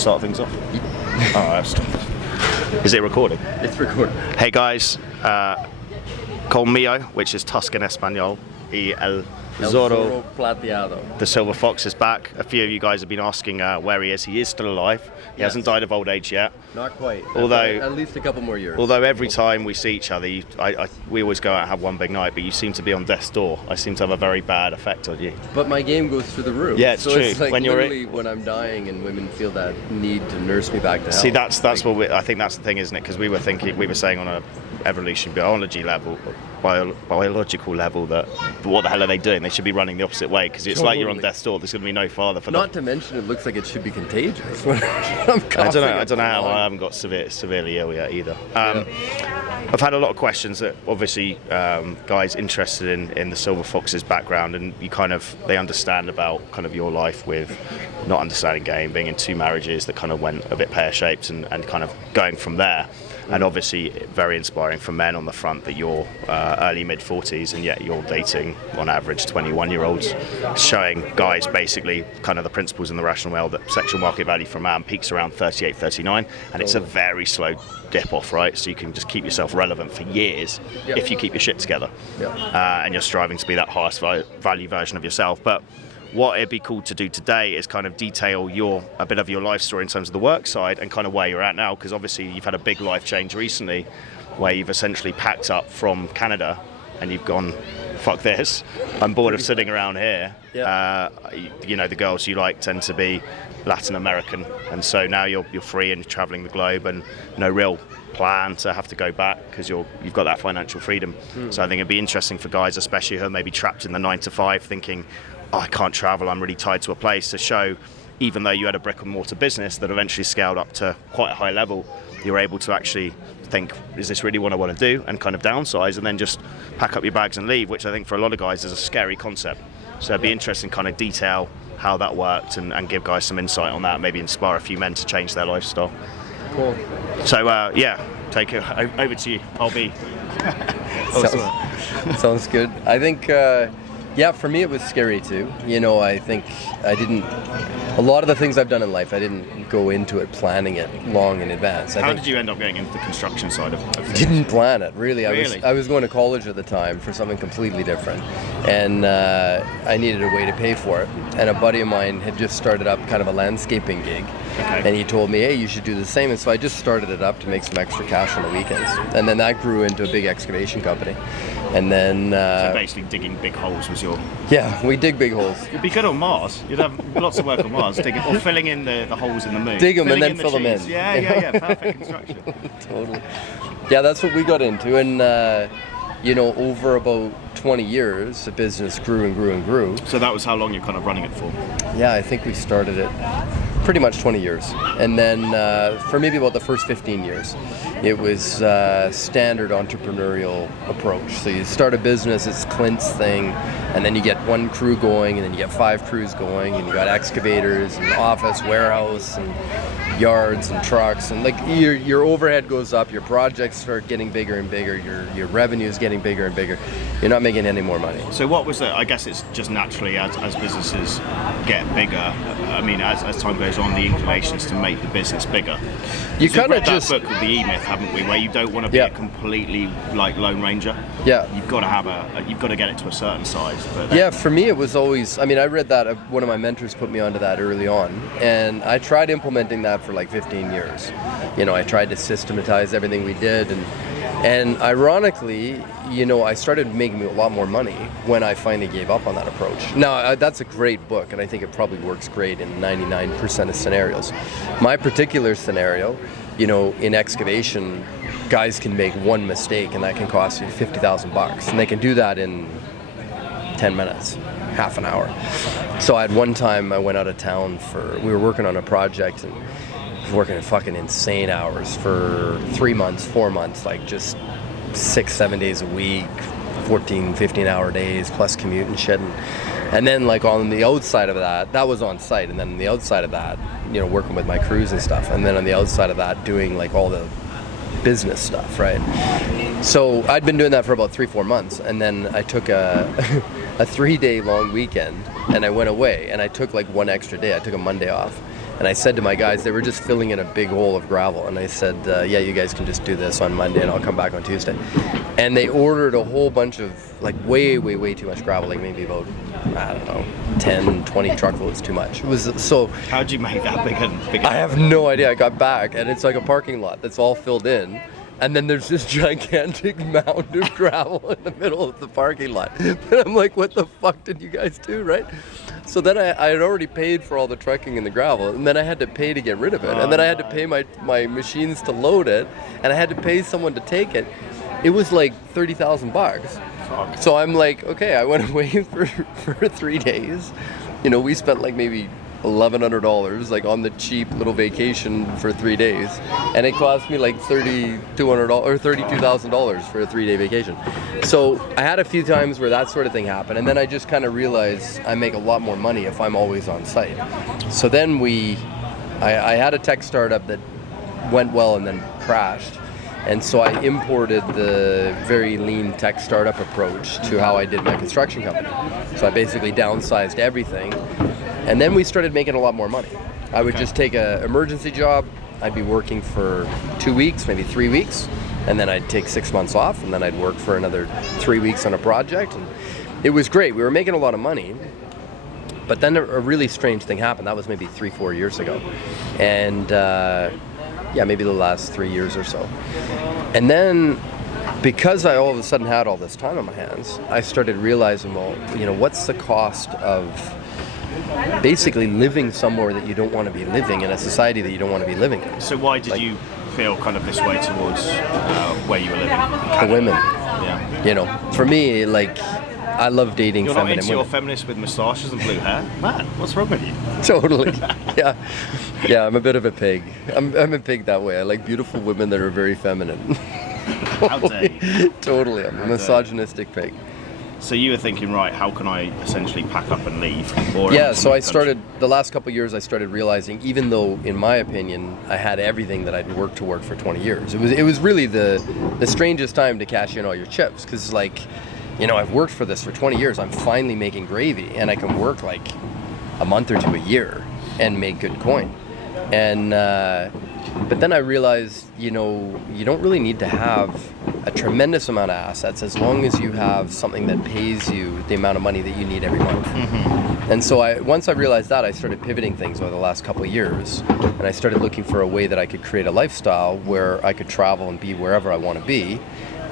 to start things off? All right. Is it recording? It's recording. Hey guys, conmigo, which is Tusk in Espanol, y el Zorro Plateado. The silver fox is back. A few of you guys have been asking where he is. He is still alive. He hasn't died of old age yet. Not quite. Although at least a couple more years. Although every time we see each other, we always go out and have one big night, but you seem to be on death's door. I seem to have a very bad effect on you. But my game goes through the roof. Yeah, it's so true. It's like when when I'm dying and women feel that need to nurse me back to health. See, that's what I think that's the thing, isn't it? Because we were saying on a evolution biology level, biological level, that what the hell are they doing? They should be running the opposite way, because it's like you're on death's door. There's going to be no farther for them. Not to mention, it looks like it should be contagious. I don't know how I haven't got severely ill yet either. I've had a lot of questions that obviously guys interested in the silver fox's background, and they understand about kind of your life with not understanding game, being in 2 marriages that kind of went a bit pear-shaped, and kind of going from there. And obviously very inspiring for men on the front that you're early mid-40s and yet you're dating on average 21-year-olds, showing guys basically kind of the principles in the rational male that sexual market value for a man peaks around 38, 39, and it's a very slow dip off, right? So you can just keep yourself relevant for years if you keep your shit together. And you're striving to be that highest value version of yourself. But what it'd be cool to do today is kind of detail a bit of your life story in terms of the work side and kind of where you're at now, because obviously you've had a big life change recently where you've essentially packed up from Canada and you've gone, fuck this, I'm bored of sitting around here. The girls you like tend to be Latin American, and so now you're free and traveling the globe and no real plan to have to go back because you've got that financial freedom. So I think it'd be interesting for guys, especially who are maybe trapped in the 9 to 5 thinking, I can't travel, I'm really tied to a place, to show, even though you had a brick and mortar business that eventually scaled up to quite a high level, you're able to actually think, is this really what I want to do, and kind of downsize and then just pack up your bags and leave, which I think for a lot of guys is a scary concept. So it'd be interesting kind of detail how that worked and give guys some insight on that, maybe inspire a few men to change their lifestyle. Cool. So take it over to you. I'll be Sounds good. I think for me it was scary too. I think a lot of the things I've done in life, I didn't go into it planning it long in advance. How did you end up getting into the construction side of things? Didn't plan it, really. I was going to college at the time for something completely different, and I needed a way to pay for it. And a buddy of mine had just started up kind of a landscaping gig, and he told me, hey, you should do the same. And so I just started it up to make some extra cash on the weekends. And then that grew into a big excavation company. And then so basically digging big holes was your... Yeah, we dig big holes. You'd be good on Mars. You'd have lots of work on Mars, digging, or filling in the holes in the moon. Dig them and then fill them in. Yeah, perfect construction. Totally. Yeah, that's what we got into. And over about 20 years, the business grew and grew and grew. So that was how long you're kind of running it for? Yeah, I think we started it pretty much 20 years. And then for maybe about the first 15 years, it was standard entrepreneurial approach. So you start a business, it's Clint's thing, and then you get one crew going, and then you get 5 crews going, and you got excavators and office, warehouse, and yards and trucks, and like your overhead goes up, your projects start getting bigger and bigger, your revenue is getting bigger and bigger. You're not making any more money. So what was I guess it's just naturally as businesses get bigger, I mean as time goes on, the inclination is to make the business bigger. You kind of just that book called The E-Myth, haven't we, where you don't want to be a completely like Lone Ranger. You've got to you've got to get it to a certain size. But for me it was always, I read that, one of my mentors put me onto that early on, and I tried implementing that for like 15 years. I tried to systematize everything we did, and ironically, I started making a lot more money when I finally gave up on that approach. Now, that's a great book, and I think it probably works great in 99% of scenarios. My particular scenario, in excavation, guys can make one mistake, and that can cost you $50,000, and they can do that in 10 minutes, half an hour. So I had one time I went out of town we were working on a project, and working at fucking insane hours for 3 months, 4 months, like just 6-7 days a week, 14, 15-hour days, plus commute and shit. And then like on the outside of that was on site, and then on the outside of that, working with my crews and stuff, and then on the outside of that, doing like all the business stuff, right? So I'd been doing that for about 3-4 months, and then I took a 3-day long weekend, and I went away, and I took like one extra day. I took a Monday off. And I said to my guys, they were just filling in a big hole of gravel. And I said, yeah, you guys can just do this on Monday and I'll come back on Tuesday. And they ordered a whole bunch of like way too much gravel, like maybe about, I don't know, 10, 20 truckloads too much. It was so... How'd you make that big? I have no idea. I got back and it's like a parking lot that's all filled in. And then there's this gigantic mound of gravel in the middle of the parking lot. And I'm like, what the fuck did you guys do, right? So then I had already paid for all the trucking and the gravel, and then I had to pay to get rid of it. And then I had to pay my machines to load it, and I had to pay someone to take it. It was like $30,000. So I'm like, okay, I went away for 3 days. You know, we spent like maybe $1,100 like on the cheap little vacation for 3 days, and it cost me like $3,200 or $32,000 for a 3-day vacation. So I had a few times where that sort of thing happened, and then I just kind of realized I make a lot more money if I'm always on site. So then I had a tech startup that went well and then crashed. And so I imported the very lean tech startup approach to how I did my construction company. So I basically downsized everything. And then we started making a lot more money. I would just take an emergency job. I'd be working for 2 weeks, maybe 3 weeks. And then I'd take 6 months off. And then I'd work for another 3 weeks on a project. And it was great. We were making a lot of money. But then a really strange thing happened. That was maybe 3-4 years ago. And yeah, maybe the last 3 years or so. And then, because I all of a sudden had all this time on my hands, I started realizing, well, you know, what's the cost of basically living somewhere that you don't want to be living in a society that you don't want to be living in? So why did you feel kind of this way towards where you were living? The women. Yeah. You know, for me, like, I love dating You're feminine not into women. your feminists with moustaches and blue hair? Man, what's wrong with you? Totally. Yeah, I'm a bit of a pig. I'm a pig that way. I like beautiful women that are very feminine. How dare you? Totally. I'm a misogynistic pig. So you were thinking, right, how can I essentially pack up and leave? Yeah, so I started, the last couple of years, I started realizing, even though, in my opinion, I had everything that I'd worked toward for 20 years, it was really the strangest time to cash in all your chips, because, like, you know, I've worked for this for 20 years. I'm finally making gravy, and I can work like a month or two a year and make good coin. And but then I realized, you know, you don't really need to have a tremendous amount of assets as long as you have something that pays you the amount of money that you need every month. Mm-hmm. And so once I realized that, I started pivoting things over the last couple of years, and I started looking for a way that I could create a lifestyle where I could travel and be wherever I want to be.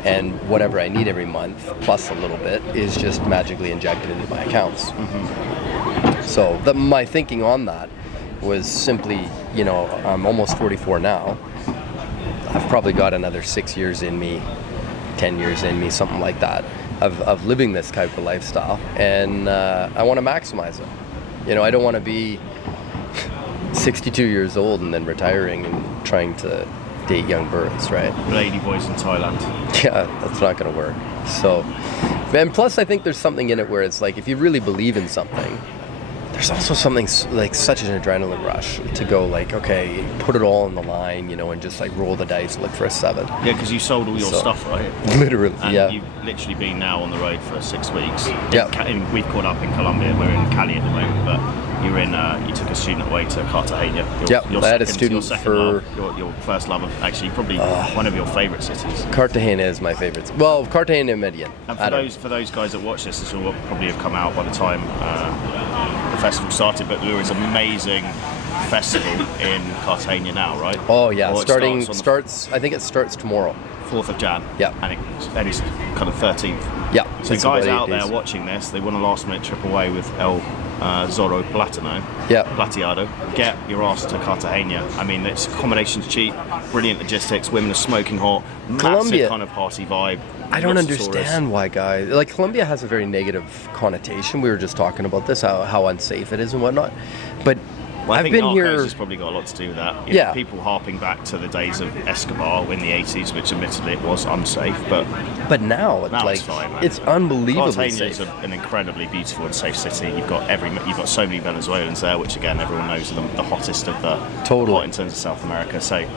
And whatever I need every month, plus a little bit, is just magically injected into my accounts. Mm-hmm. So my thinking on that was simply, you know, I'm almost 44 now. I've probably got another 6 years in me, 10 years in me, something like that, of living this type of lifestyle. And I want to maximize it. You know, I don't want to be 62 years old and then retiring and trying to date young birds, right? Lady boys in Thailand. Yeah, that's not going to work. So, and plus I think there's something in it where it's like, if you really believe in something, there's also something like such an adrenaline rush to go like, okay, put it all on the line, you know, and just like roll the dice, look for a 7. Yeah, because you sold all your stuff, right? Literally, and yeah. You've literally been now on the road for 6 weeks. Yeah. We've caught up in Colombia. We're in Cali at the moment, but you're in. You took a student away to Cartagena. I had a student for your first love of actually probably one of your favourite cities. Cartagena is my favourite. Well, Cartagena and Medellin. And for those guys that watch this will probably have come out by the time the festival started. But there is an amazing festival in Cartagena now, right? Oh yeah, Well, starts. I think it starts tomorrow. 4th of Jan. Yeah. And it's kind of 13th. Yeah. So guys out there watching this, they want a last minute trip away with El Zorro Plateado. Get your ass to Cartagena. I mean, it's accommodation's cheap, brilliant logistics, women are smoking hot, massive kind of party vibe. I don't understand why guys, like, Colombia has a very negative connotation. We were just talking about this, how unsafe it is and whatnot. But I I've think been Narcos here. has probably got a lot to do with that. You Yeah. know, people harping back to the days of Escobar in the 80s, which admittedly it was unsafe, but now it's like, it's fine, man. it's unbelievably Cartagena is safe. an incredibly beautiful and safe city. You've got so many Venezuelans there, which again everyone knows are the hottest of the hot in terms of South America. So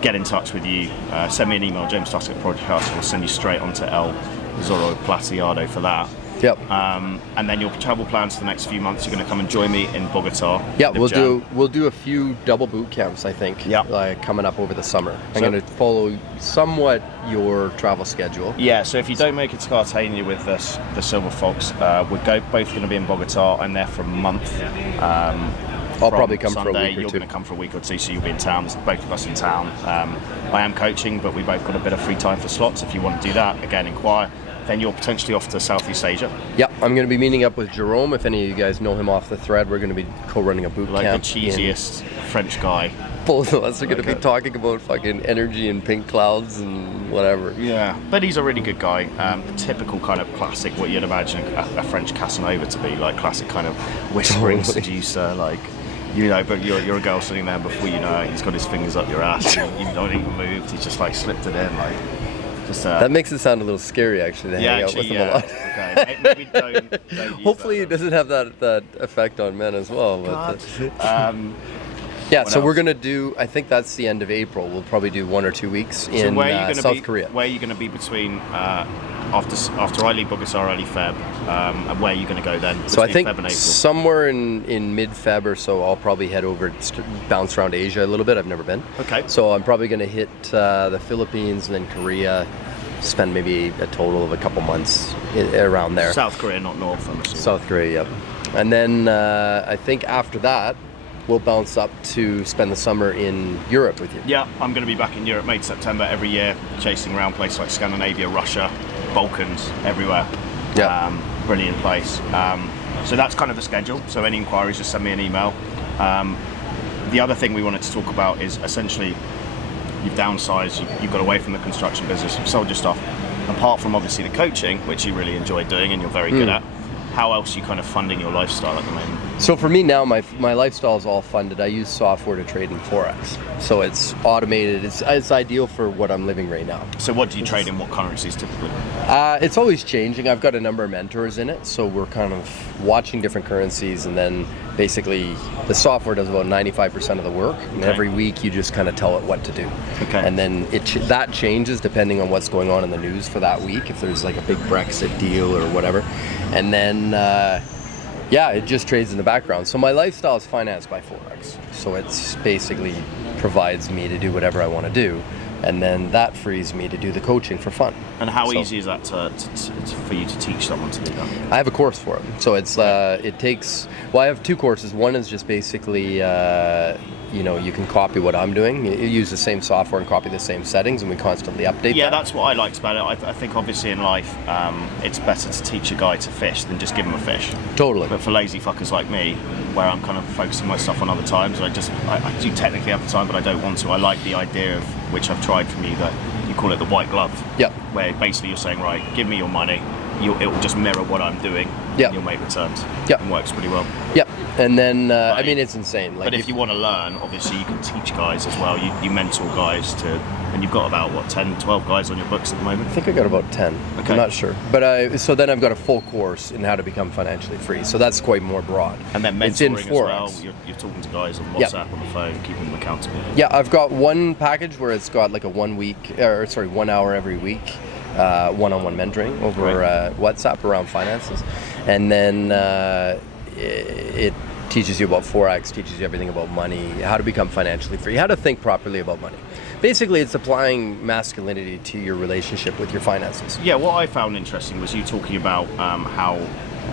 get in touch with you. Send me an email, james.tusk@project-tusk. We'll send you straight onto El Zorro Plateado for that. Yep. And then your travel plans for the next few months, you're going to come and join me in Bogota. Yeah, we'll do a few double boot camps, I think, Yep. coming up over the summer. I'm going to follow somewhat your travel schedule. Yeah, so if you don't make it to Cartagena with us, the Silver Fox, we're both going to be in Bogota. I'm there for a month. I'll probably come Sunday, for a week or you're two. going to come for a week or two, so you'll be in town. There's both of us in town. I am coaching, but we both got a bit of free time for slots. If you want to do that, again, inquire. Then you're potentially off to Southeast Asia. Yeah, I'm going to be meeting up with Jerome. If any of you guys know him off the thread, we're going to be co-running a boot Like camp. the cheesiest French guy. Both of us are going to be talking about fucking energy and pink clouds and whatever. Yeah, but he's a really good guy. Typical kind of classic, what you'd imagine a French Casanova to be, like classic kind of whispering seducer, like, you know, but you're a girl sitting there before you know it, he's got his fingers up your ass, and you've not even moved, he's just like slipped it in, like, just... that makes it sound a little scary, actually, to hang out with him a lot. Okay, maybe don't use Hopefully that, it doesn't have that effect on men as well. But, yeah, What so we're else? going to do, I think that's the end of April. We'll probably do 1 or 2 weeks in South Korea. Where are you going to be between after I leave Bogota early Feb, and where are you going to go then? So I think Feb and April? somewhere in mid-Feb or so, I'll probably head over, bounce around Asia a little bit. I've never been. Okay. So I'm probably going to hit the Philippines and then Korea, spend maybe a total of a couple months around there. South Korea, not North, I'm assuming. South Korea, yep. And then I think after that, we'll bounce up to spend the summer in Europe with you. Yeah, I'm going to be back in Europe, mate, September every year, chasing around places like Scandinavia, Russia, Balkans, everywhere. Yeah. Brilliant place. So that's kind of the schedule. So any inquiries, just send me an email. The other thing we wanted to talk about is essentially you've downsized, you've got away from the construction business, you've sold your stuff. Apart from obviously the coaching, which you really enjoy doing and you're very good at, how else are you kind of funding your lifestyle at the moment? So for me now, my lifestyle is all funded. I use software to trade in Forex. So it's automated. It's ideal for what I'm living right now. So what do you trade in? What currencies typically? It's always changing. I've got a number of mentors in it. So we're kind of watching different currencies, and then basically the software does about 95% of the work. And every week you just kind of tell it what to do. Okay. And then that changes depending on what's going on in the news for that week, if there's like a big Brexit deal or whatever. And then it just trades in the background. So my lifestyle is financed by Forex. So it's basically provides me to do whatever I want to do. And then that frees me to do the coaching for fun. And how easy is that for you to teach someone to do that? I have a course for it. So it's it takes, well, I have 2 courses. One is just basically, you can copy what I'm doing. You use the same software and copy the same settings, and we constantly update Yeah, that. that's what I liked about it. I think obviously in life, it's better to teach a guy to fish than just give him a fish. Totally. But for lazy fuckers like me, where I'm kind of focusing my stuff on other times, I do technically have the time, but I don't want to. I like the idea of, which I've tried from you, that you call it the white glove. Yep. Where basically you're saying, right, give me your money, it will just mirror what I'm doing, Yep. and you'll make returns. Yep. And works pretty well. Yep. And then, Right. it's insane. Like But if you want to learn, obviously you can teach guys as well. You mentor guys and you've got about, 10, 12 guys on your books at the moment? I think I got about 10. Okay. I'm not sure. But so then I've got a full course in how to become financially free. So that's quite more broad. And then It's in mentoring as well. Forex. You're talking to guys on Yep. WhatsApp, on the phone, keeping them accountable. Yeah, I've got one package where it's got like a 1 hour every week, one-on-one mentoring over WhatsApp around finances. And then it teaches you about Forex, teaches you everything about money, how to become financially free, how to think properly about money. Basically, it's applying masculinity to your relationship with your finances. Yeah, what I found interesting was you talking about how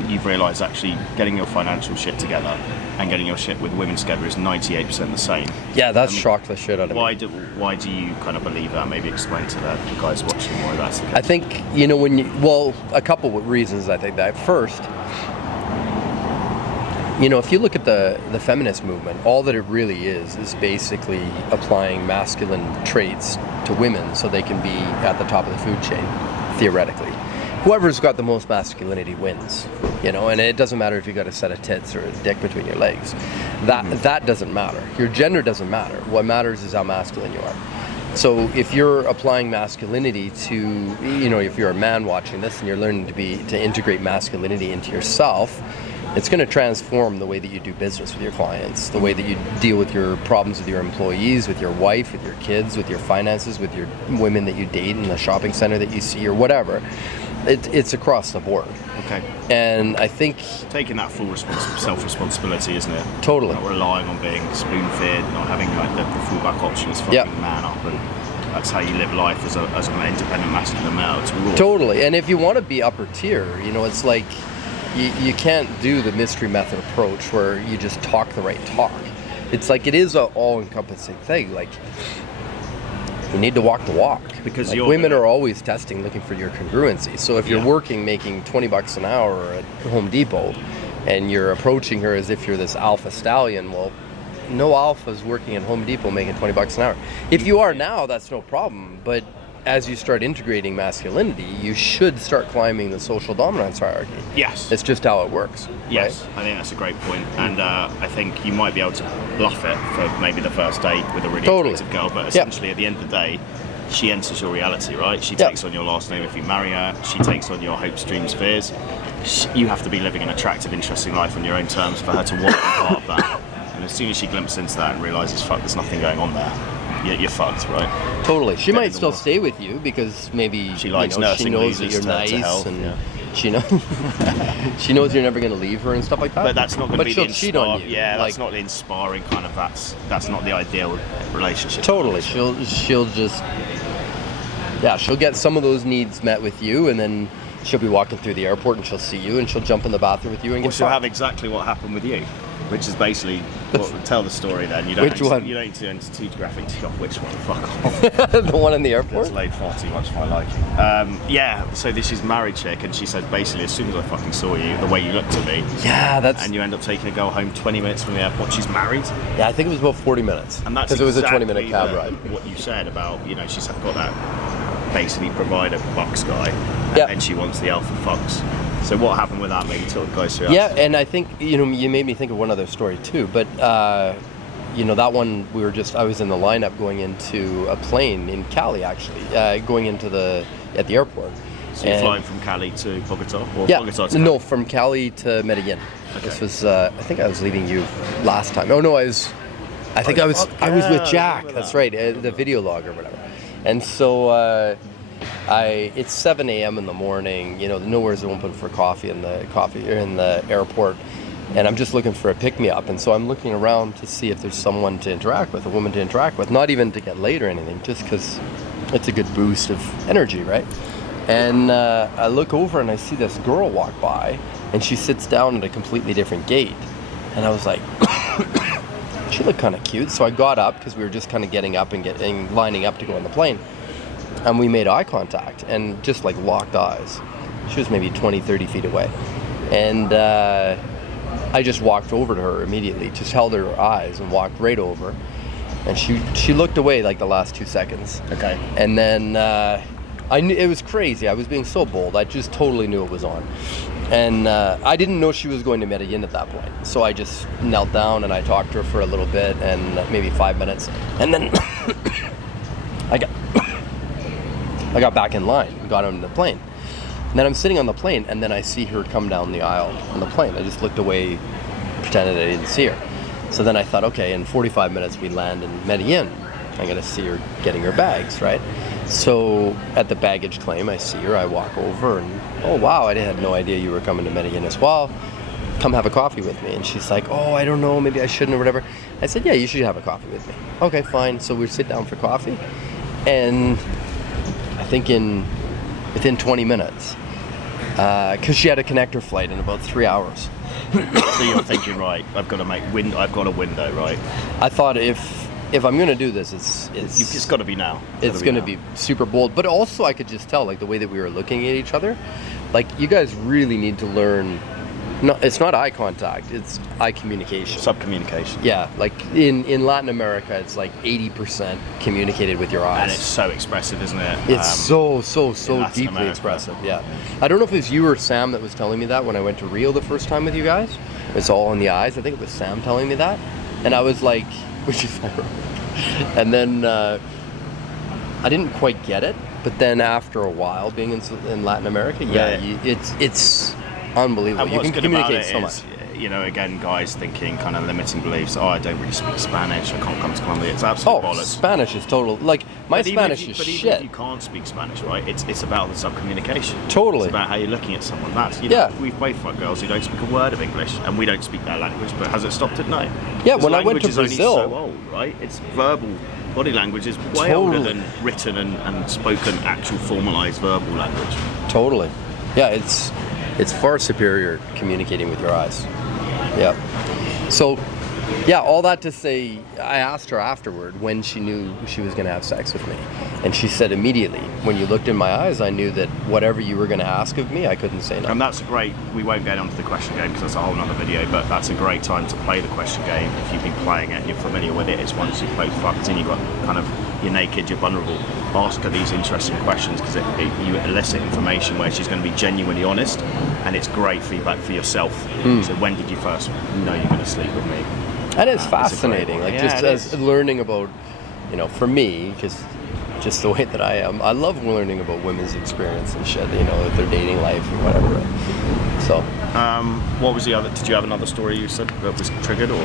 you've realised actually getting your financial shit together and getting your shit with women together is 98% the same. Yeah, that's shocked the shit out of me. Why do you kind of believe that? Maybe explain to the guys watching why that's the case. I think, a couple of reasons I think that. First, if you look at the feminist movement, all that it really is basically applying masculine traits to women so they can be at the top of the food chain, theoretically. Whoever's got the most masculinity wins, and it doesn't matter if you got a set of tits or a dick between your legs. That doesn't matter. Your gender doesn't matter. What matters is how masculine you are. So if you're applying masculinity to, if you're a man watching this and you're learning to integrate masculinity into yourself, it's going to transform the way that you do business with your clients, the way that you deal with your problems with your employees, with your wife, with your kids, with your finances, with your women that you date in the shopping center that you see or whatever. It's across the board. Okay. And I think Taking that full self-responsibility, isn't it? Totally. Not relying on being spoon-fed, not having like the fallback option is fucking man up, and that's how you live life as an independent masculine male. It's raw. Totally. And if you want to be upper tier, it's like you can't do the mystery method approach where you just talk the right talk. It's like it is an all-encompassing thing. Like, you need to walk the walk. Because like, women are always testing, looking for your congruency. So if you're working, making $20 an hour at Home Depot, and you're approaching her as if you're this alpha stallion, well, no alpha's working at Home Depot making $20 an hour. If you are now, that's no problem. But as you start integrating masculinity, you should start climbing the social dominance hierarchy. Yes. It's just how it works. Yes, right? I think that's a great point. And I think you might be able to bluff it for maybe the first date with a really attractive girl, but essentially at the end of the day, she enters your reality, right? She takes on your last name if you marry her. She takes on your hopes, dreams, fears. You have to be living an attractive, interesting life on your own terms for her to want to be part of that. And as soon as she glimpses into that and realises, fuck, there's nothing going on there, you're fucked, right? Totally. She might still stay with you because maybe she likes she knows that you're nice and she knows you're never going to leave her and stuff like that. But that's not going to be she'll cheat on you. Yeah, that's not the inspiring kind of. That's not the ideal relationship. Totally. She'll just she'll get some of those needs met with you, and then she'll be walking through the airport and she'll see you and she'll jump in the bathroom with you and she'll have exactly what happened with you. Which is basically tell the story then. You don't need to enter too graphic to which one. Fuck off. The one in the airport? It's laid far too much for my liking. So this is married chick, and she said basically as soon as I fucking saw you, the way you looked at me. Yeah, and you end up taking a girl home 20 minutes from the airport. She's married. Yeah, I think it was about 40 minutes. And that's because it was a 20-minute cab ride. What you said about she's got that basically provider bucks guy, and she wants the alpha fucks. So what happened with that? Maybe talk guys through. Yeah, and I think you made me think of one other story too. But that one I was in the lineup going into a plane in Cali actually, going into at the airport. So you're flying from Cali to Bogota, or Bogota to Cali? No, from Cali to Medellin. Okay. This was I think I was leaving you last time. Oh no, I was with Jack. That's right, the video log or whatever. And so. It's 7 a.m. in the morning. Nowhere's open for coffee in the airport, and I'm just looking for a pick me up. And so I'm looking around to see if there's someone to interact with, a woman to interact with, not even to get laid or anything, just because it's a good boost of energy, right? And I look over and I see this girl walk by, and she sits down at a completely different gate, and I was like, she looked kind of cute. So I got up because we were just kind of getting up and lining up to go on the plane. And we made eye contact and just like locked eyes. She was maybe 20, 30 feet away. And I just walked over to her immediately, just held her eyes and walked right over. And she looked away like the last 2 seconds. Okay. And then I knew it was crazy. I was being so bold. I just totally knew it was on. And I didn't know she was going to Medellin at that point. So I just knelt down and I talked to her for a little bit, and maybe 5 minutes. And then I got back in line and got on the plane. And then I'm sitting on the plane, and then I see her come down the aisle on the plane. I just looked away, pretended I didn't see her. So then I thought, okay, in 45 minutes we land in Medellin. I'm going to see her getting her bags, right? So at the baggage claim, I see her, I walk over, and oh wow, I had no idea you were coming to Medellin as well. Come have a coffee with me. And she's like, oh, I don't know, maybe I shouldn't or whatever. I said, yeah, you should have a coffee with me. Okay, fine. So we sit down for coffee, and I think within 20 minutes, because she had a connector flight in about 3 hours. So you're thinking, right, I've got a window, right? I thought if I'm going to do this, it's got to be now. It's going to be super bold. But also I could just tell, like the way that we were looking at each other, like you guys really need to learn. No, it's not eye contact, it's eye communication. Subcommunication. Yeah, like in Latin America, it's like 80% communicated with your eyes. And it's so expressive, isn't it? It's so deeply expressive, yeah. I don't know if it was you or Sam that was telling me that when I went to Rio the first time with you guys. It's all in the eyes. I think it was Sam telling me that. And I was like, which is ironic. And then I didn't quite get it, but then after a while being in Latin America, it's unbelievable. And you can communicate so much. you know, again, guys thinking kind of limiting beliefs. Oh, I don't really speak Spanish. I can't come to Colombia. It's absolute bollocks. Spanish is total. Like my Spanish is But even shit. if you can't speak Spanish, right? It's about the subcommunication. Totally. It's about how you're looking at someone. That's we've both got girls who don't speak a word of English, and we don't speak their language. But has it stopped it? No. Yeah. When I went to Language Brazil, is only so old, right? It's verbal. Body language is way older than written and spoken, actual formalized verbal language. Totally. Yeah, it's far superior communicating with your eyes. Yeah. So, yeah, all that to say, I asked her afterward when she knew she was going to have sex with me. And she said immediately, when you looked in my eyes, I knew that whatever you were going to ask of me, I couldn't say no. And that's a great, we won't get onto the question game because that's a whole other video, but that's a great time to play the question game if you've been playing it and you're familiar with it. It's once you've played fucked in, you've got kind of, you're naked, you're vulnerable. Ask her these interesting questions because you elicit information where she's going to be genuinely honest, and it's great feedback for yourself. So when did you first know you're going to sleep with me? And it's fascinating, like just as learning about, you know, for me, because just the way that I am, I love learning about women's experience and shit, you know, their dating life or whatever. So, what was the other? Did you have another story you said that was triggered, or?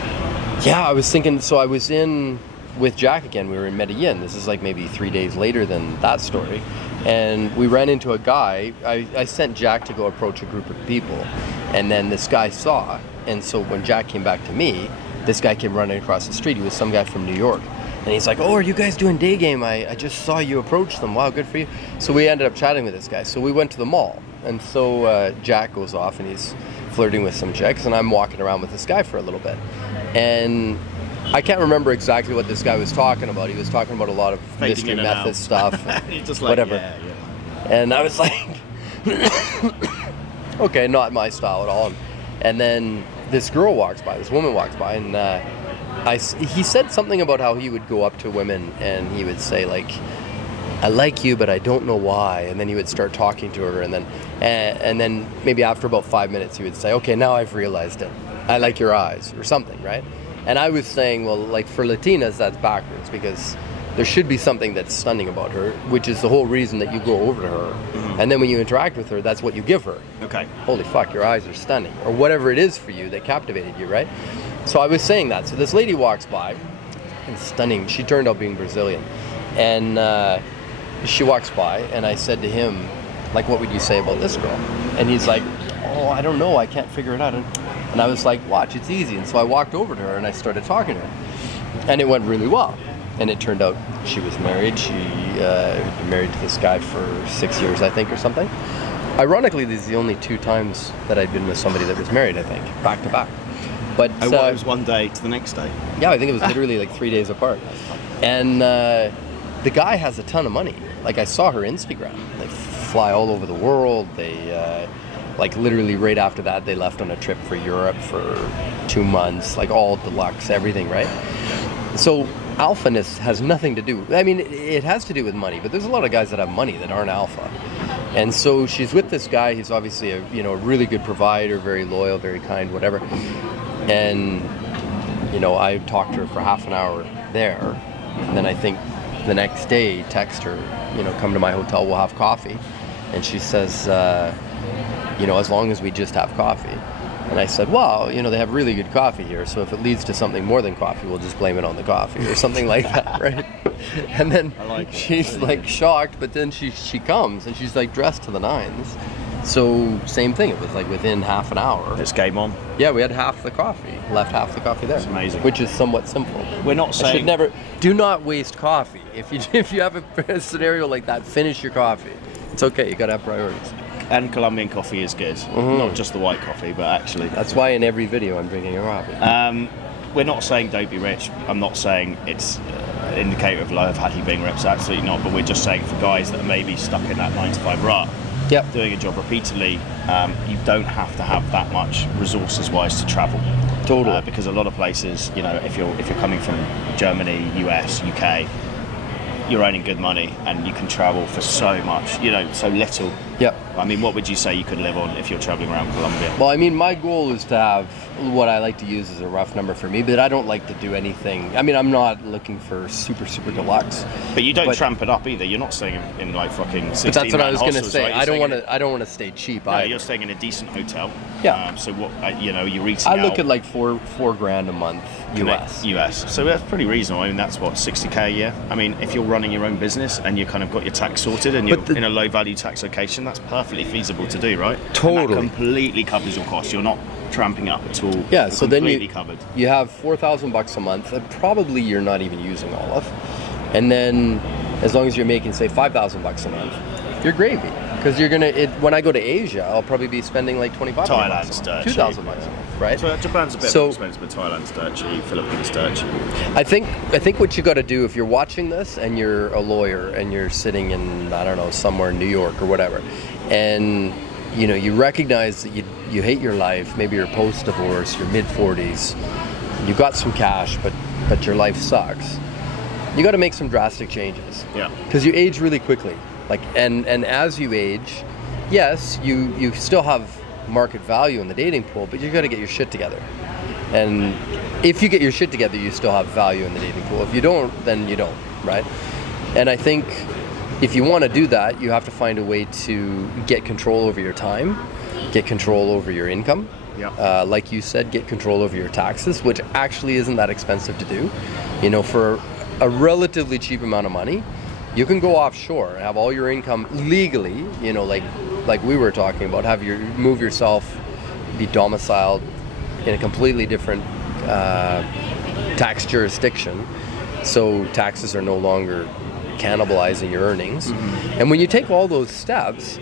Yeah, I was thinking. So I was in with Jack again. We were in Medellin. This is like maybe 3 days later than that story, and we ran into a guy. I sent Jack to go approach a group of people, and then this guy saw. And so when Jack came back to me, this guy came running across the street. He was some guy from New York. And he's like, oh, are you guys doing day game? I just saw you approach them. Wow, good for you. So we ended up chatting with this guy. So we went to the mall. And so Jack goes off and he's flirting with some chicks. And I'm walking around with this guy for a little bit. And I can't remember exactly what this guy was talking about. He was talking about a lot of mystery method stuff. He's just like, whatever. Yeah. And I was like, okay, not my style at all. And then this girl walks by, this woman walks by, and he said something about how he would go up to women and he would say like, I like you, but I don't know why. And then he would start talking to her, and then maybe after about 5 minutes he would say, okay, now I've realized it. I like your eyes, or something, right? And I was saying, well, like for Latinas, that's backwards, because there should be something that's stunning about her, which is the whole reason that you go over to her. Mm-hmm. And then when you interact with her, that's what you give her. Okay. Holy fuck, your eyes are stunning. Or whatever it is for you that captivated you, right? So I was saying that. So this lady walks by, and stunning. She turned out being Brazilian. And she walks by, and I said to him, like, what would you say about this girl? And he's like, oh, I don't know. I can't figure it out. And I was like, watch, it's easy. And so I walked over to her, and I started talking to her. And it went really well. And it turned out she was married. She had been married to this guy for 6 years, I think, or something. Ironically, these are the only 2 times that I'd been with somebody that was married, I think, back to back. But it was one day to the next day. Yeah, I think it was literally like 3 days apart. And the guy has a ton of money. Like, I saw her Instagram. They fly all over the world. They, like, literally right after that, they left on a trip for Europe for 2 months, like all deluxe, everything, right? So alphaness has nothing to do, I mean, it has to do with money, but there's a lot of guys that have money that aren't alpha. And so she's with this guy. He's obviously a really good provider, very loyal, very kind, whatever. And, I talked to her for half an hour there. And then I think the next day, text her, come to my hotel, we'll have coffee. And she says, as long as we just have coffee. And I said, well, they have really good coffee here, so if it leads to something more than coffee, we'll just blame it on the coffee or something like that, right? And then she's like shocked, but then she comes and she's like dressed to the nines. So same thing, it was like within half an hour. It's game on. Yeah, we had half the coffee, left half the coffee there. It's amazing. Which is somewhat simple. We're not saying... do not waste coffee. If you have a scenario like that, finish your coffee. It's okay, you gotta have priorities. And Colombian coffee is good. Mm-hmm. Not just the white coffee, but actually... That's why in every video I'm drinking a coffee. We're not saying don't be rich. I'm not saying it's an indicator of life happy being rich. Absolutely not. But we're just saying for guys that are maybe stuck in that 9-to-5 rut, doing a job repeatedly, you don't have to have that much resources-wise to travel. Totally. Because a lot of places, if you're coming from Germany, US, UK, you're earning good money and you can travel for so much, so little. Yeah. I mean, what would you say you could live on if you're traveling around Colombia? Well, I mean, my goal is to have what I like to use as a rough number for me, but I don't like to do anything. I mean, I'm not looking for super deluxe. But you don't tramp it up either. You're not staying in like fucking 16 But that's what I was going to hostels, say. right? I don't want to stay cheap. No, you're staying in a decent hotel. Yeah. So what you're eating I out. look at like four grand a month US. So that's pretty reasonable. I mean, that's what, 60k a year. I mean, if you're running your own business and you kind of got your tax sorted and you're in a low value tax location, that's perfectly feasible to do, right? Totally. And that completely covers your costs. You're not tramping up at all. Yeah. You're So then covered. You have $4,000 a month that probably you're not even using all of, and then as long as you're making say $5,000 a month, you're gravy. Because you're gonna. When I go to Asia, I'll probably be spending like $2,500. Thailand's dirt cheap. $2,000 a month, right? So Japan's a bit more expensive, but Thailand's dirt cheap. Philippines dirt cheap. I think what you got to do if you're watching this and you're a lawyer and you're sitting in, I don't know, somewhere in New York or whatever, and you recognize that you hate your life. Maybe you're post-divorce, you're mid-40s, you got some cash, but your life sucks. You got to make some drastic changes. Yeah. Because you age really quickly. And as you age, yes, you still have market value in the dating pool, but you got to get your shit together. And if you get your shit together, you still have value in the dating pool. If you don't, then you don't, right? And I think if you want to do that, you have to find a way to get control over your time, get control over your income. Yeah. Like you said, get control over your taxes, which actually isn't that expensive to do. For a relatively cheap amount of money, you can go offshore and have all your income legally, like we were talking about, move yourself, be domiciled in a completely different tax jurisdiction, so taxes are no longer cannibalizing your earnings. Mm-hmm. And when you take all those steps,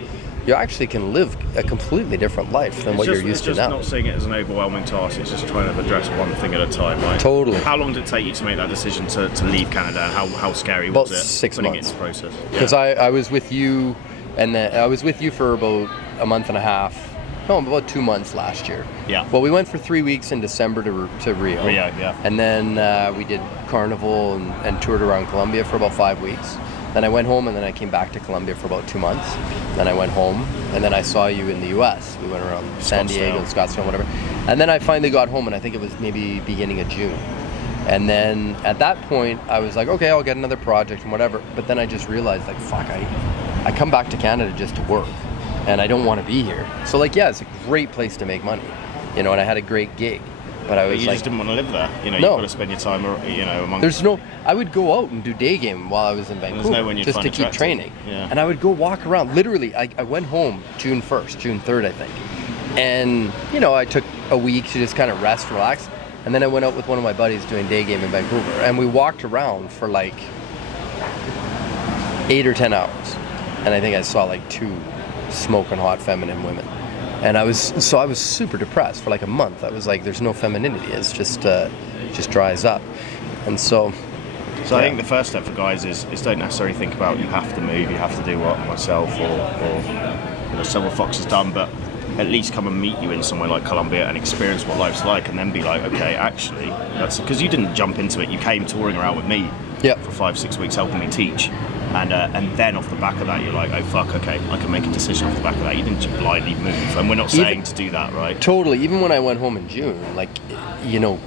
you actually can live a completely different life than what you're used to now. It's just not seeing it as an overwhelming task, it's just trying to address one thing at a time, right? Totally. How long did it take you to make that decision to leave Canada, and how scary was it? About 6 months. Putting it into process? Because I was with you, and then I was with you for about a month and a half. No, about 2 months last year. Yeah. Well, we went for 3 weeks in December to Rio. Rio, yeah. And then we did Carnival and toured around Colombia for about 5 weeks. Then I went home, and then I came back to Colombia for about 2 months. Then I went home, and then I saw you in the U.S. We went around San Diego, Scottsdale, whatever. And then I finally got home, and I think it was maybe beginning of June. And then at that point, I was like, okay, I'll get another project and whatever. But then I just realized, like, fuck, I come back to Canada just to work, and I don't want to be here. So, yeah, it's a great place to make money, and I had a great gig. But you just didn't want to live there. You've got to spend your time, amongst... I would go out and do day game while I was in Vancouver, just to keep training. Yeah. And I would go walk around. Literally, I went home June 1st, June 3rd, I think. And, I took a week to just kind of rest, relax. And then I went out with one of my buddies doing day game in Vancouver. And we walked around for 8 or 10 hours. And I think I saw 2 smoking hot feminine women. And I was super depressed for a month. I was like, there's no femininity. It's just dries up. And so I think the first step for guys is don't necessarily think about you have to move, you have to do what myself or silverfox has done, but at least come and meet you in somewhere like Colombia and experience what life's like, and then be like, okay, actually, that's because you didn't jump into it. You came touring around with me for 5-6 weeks, helping me teach. And then off the back of that, you're like, oh fuck, okay, I can make a decision off the back of that. You didn't just blindly move, and we're not saying to do that, right? Totally. Even when I went home in June,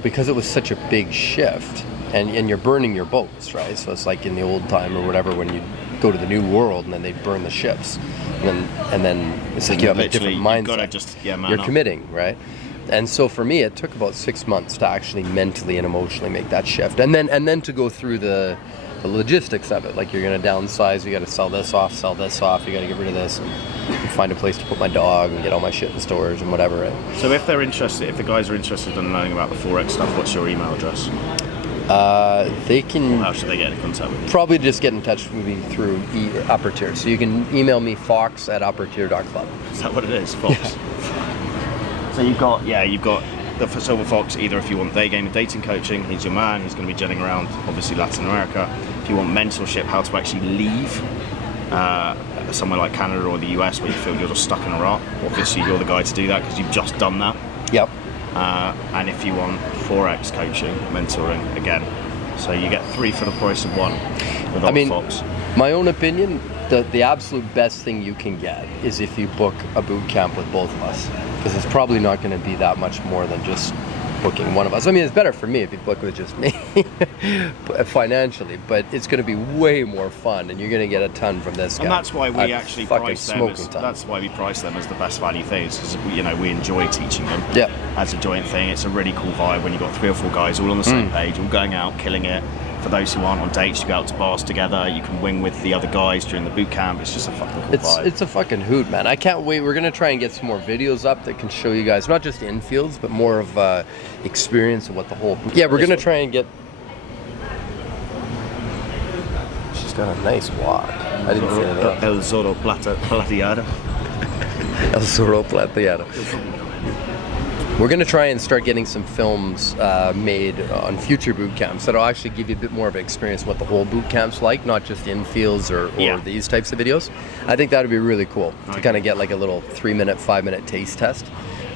because it was such a big shift, and you're burning your boats, right? So it's like in the old time or whatever, when you go to the new world and then they burn the ships, and then it's like you have a different mindset. You're committing, right? And so for me, it took about 6 months to actually mentally and emotionally make that shift, and then to go through the logistics of it. You're going to downsize, you got to sell this off, you got to get rid of this, and find a place to put my dog and get all my shit in storage and whatever. So if the guys are interested in learning about the Forex stuff, what's your email address? They can... How should they get in contact with you? Probably just get in touch with me through UpperTier. So you can email me fox@uppertier.club. Is that what it is, Fox? Yeah. So you've got the silverfox, either if you want daygame and dating coaching, he's your man, he's going to be jetting around, obviously Latin America. If you want mentorship, how to actually leave somewhere like Canada or the US where you feel you're just stuck in a rut, obviously you're the guy to do that because you've just done that. Yep. And if you want Forex coaching, mentoring, again, so you get 3 for the price of 1. with UpperTier? My own opinion, the absolute best thing you can get is if you book a boot camp with both of us, because it's probably not going to be that much more than just booking one of us. I mean, it's better for me if you book with just me financially, but it's going to be way more fun, and you're going to get a ton from this guy. And that's why we actually price them. That's why we price them as the best value things, because we enjoy teaching them. Yeah. As a joint thing, it's a really cool vibe when you've got 3 or 4 guys all on the same page, all going out, killing it. For those who aren't on dates, you go out to bars together. You can wing with the other guys during the boot camp. It's just a fucking cool vibe. It's a fucking hoot, man. I can't wait. We're gonna try and get some more videos up that can show you guys not just infields, but more of experience of what the whole. Yeah, we're gonna try and get. She's got a nice walk. I didn't see anything. El Zorro Plateado. El Zorro Plateado. We're going to try and start getting some films made on future boot camps that'll actually give you a bit more of an experience of what the whole boot camp's like, not just infields or these types of videos. I think that would be really cool to kind of get like a little 3-minute, 5-minute taste test.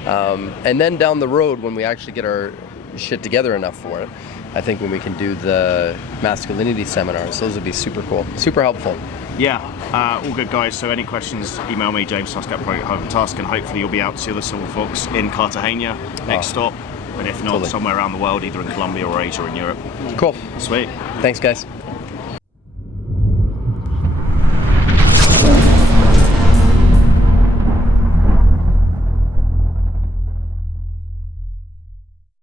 And then down the road, when we actually get our shit together enough for it, I think when we can do the masculinity seminars, those would be super cool, super helpful. Yeah, all good, guys. So any questions, email me, james.tusk at project-tusk, and hopefully you'll be out to see the silverfox in Cartagena next stop. But if not, somewhere around the world, either in Colombia or Asia or in Europe. Cool. Sweet. Thanks, guys.